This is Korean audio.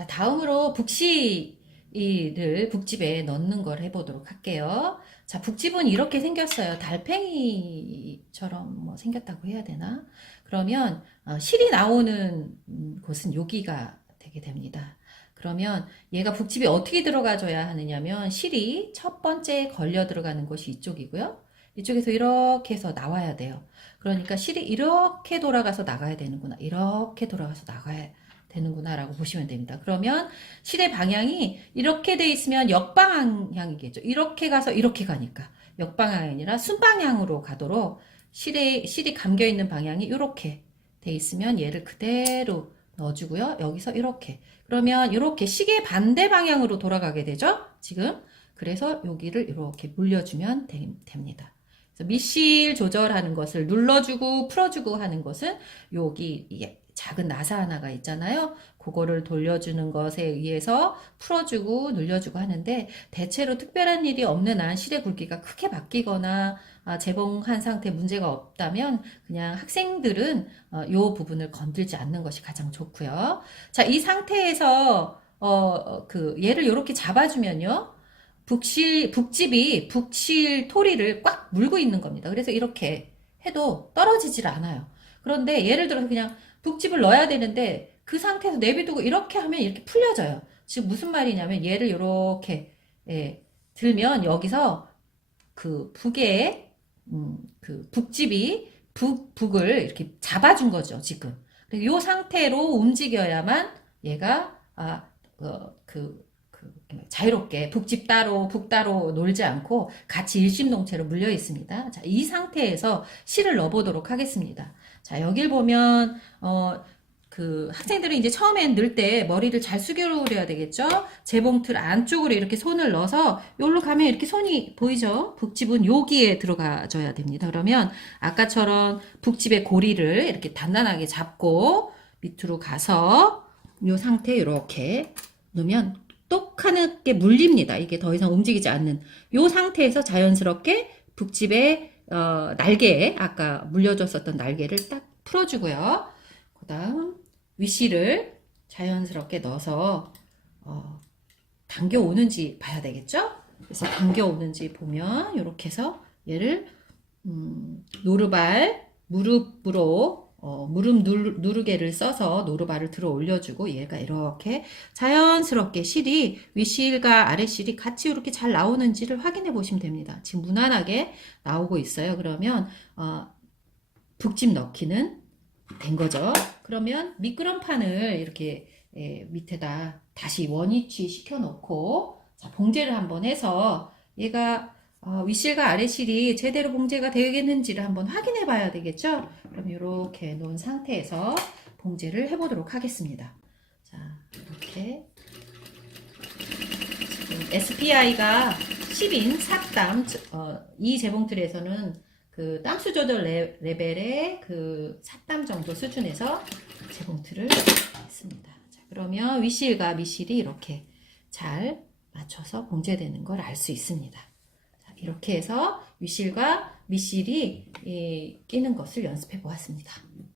자, 다음으로 북집에 넣는 걸 해보도록 할게요. 자, 북집은 이렇게 생겼어요. 달팽이처럼 뭐 생겼다고 해야 되나? 그러면 실이 나오는 곳은 여기가 되게 됩니다. 그러면 얘가 북집에 어떻게 들어가줘야 하느냐면 실이 첫 번째 걸려 들어가는 곳이 이쪽이고요. 이쪽에서 이렇게 해서 나와야 돼요. 그러니까 실이 이렇게 돌아가서 나가야 되는구나. 이렇게 돌아가서 나가야 되는구나 라고 보시면 됩니다. 그러면 실의 방향이 이렇게 돼 있으면 역방향이겠죠. 이렇게 가서 이렇게 가니까 역방향이 아니라 순방향으로 가도록 실이 감겨 있는 방향이 이렇게 돼 있으면 얘를 그대로 넣어주고요. 여기서 이렇게 그러면 이렇게 시계 반대 방향으로 돌아가게 되죠. 지금 그래서 여기를 이렇게 물려주면 됩니다. 그래서 밑실 조절하는 것을 눌러주고 풀어주고 하는 것은 여기 작은 나사 하나가 있잖아요. 그거를 돌려주는 것에 의해서 풀어주고 눌려주고 하는데 대체로 특별한 일이 없는 한 실의 굵기가 크게 바뀌거나 재봉한 상태 문제가 없다면 그냥 학생들은 이 부분을 건들지 않는 것이 가장 좋고요. 자, 이 상태에서 얘를 이렇게 잡아주면요. 북집이 북실 토리를 꽉 물고 있는 겁니다. 그래서 이렇게 해도 떨어지질 않아요. 그런데 예를 들어서 그냥 북집을 넣어야 되는데 그 상태에서 내비두고 이렇게 하면 이렇게 풀려져요. 지금 무슨 말이냐면 얘를 이렇게 들면 여기서 그 그 북집이 북을 이렇게 잡아준 거죠, 지금. 이 상태로 움직여야만 얘가 자유롭게 북집 따로 북 따로 놀지 않고 같이 일심동체로 물려 있습니다. 자, 이 상태에서 실을 넣어보도록 하겠습니다. 자, 여길 보면 학생들은 이제 처음엔 넣을 때 머리를 잘 숙여야 되겠죠? 재봉틀 안쪽으로 이렇게 손을 넣어서 여기로 가면 이렇게 손이 보이죠? 북집은 여기에 들어가줘야 됩니다. 그러면 아까처럼 북집의 고리를 이렇게 단단하게 잡고 밑으로 가서 이 상태에 이렇게 넣으면 똑하게 물립니다. 이게 더 이상 움직이지 않는 이 상태에서 자연스럽게 북집의 날개에 아까 물려줬었던 날개를 딱 풀어주고요. 그 다음 위실을 자연스럽게 넣어서 당겨오는지 봐야 되겠죠? 그래서 당겨오는지 보면 이렇게 해서 얘를 노루발 무릎으로 무릎 누르개를 써서 노루발을 들어 올려주고 얘가 이렇게 자연스럽게 실이 윗실과 아랫실이 같이 이렇게 잘 나오는지를 확인해 보시면 됩니다. 지금 무난하게 나오고 있어요. 그러면 북집 넣기는 된 거죠. 그러면 미끄럼판을 이렇게 밑에다 다시 원위치 시켜 놓고 자, 봉제를 한번 해서 얘가 윗실과 아랫실이 제대로 봉제가 되겠는지를 한번 확인해 봐야 되겠죠? 그럼 이렇게 놓은 상태에서 봉제를 해보도록 하겠습니다. 자, 이렇게 지금 SPI가 10인 4땀 이 재봉틀에서는 그 땀수 조절 레벨의 그 4땀 정도 수준에서 재봉틀을 했습니다. 자, 그러면 윗실과 밑실이 이렇게 잘 맞춰서 봉제되는 걸 알 수 있습니다. 이렇게 해서 윗실과 밑실이 끼는 것을 연습해 보았습니다.